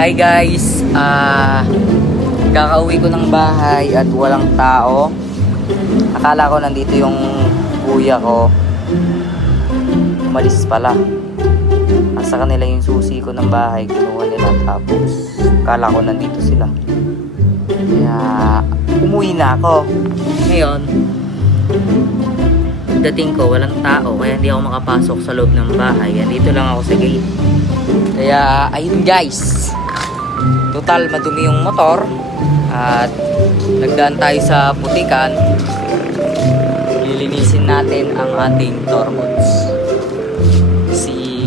Hi guys, kakauwi ko ng bahay at walang tao. Akala ko nandito yung kuya ko. Umalis pala. Nasa kanila yung susi ko ng bahay, kinuha nila, tapos akala ko nandito sila. Kaya umuwi na ako. Ngayon, dating ko walang tao, kaya hindi ako makapasok sa loob ng bahay. Nandito lang ako sa gate. Kaya ayun guys, total madumi yung motor at nagdaan tayo sa putikan. Lilinisin natin ang ating tormods. Si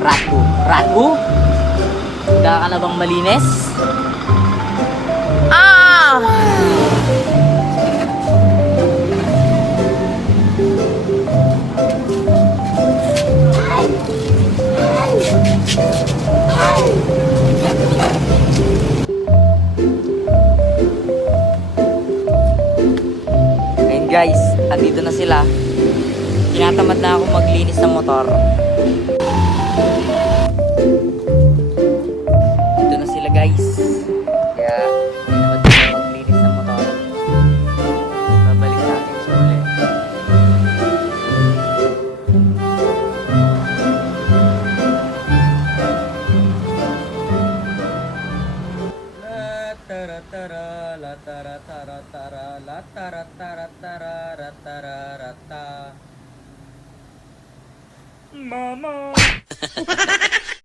Ratu, wala ka na bang malinis? Ayun guys, andito na sila. Tinatamad na ako maglinis ng motor. Dito na sila guys. Kaya tinatamad na ako maglinis ng motor. Babalik natin sa uli. Mama.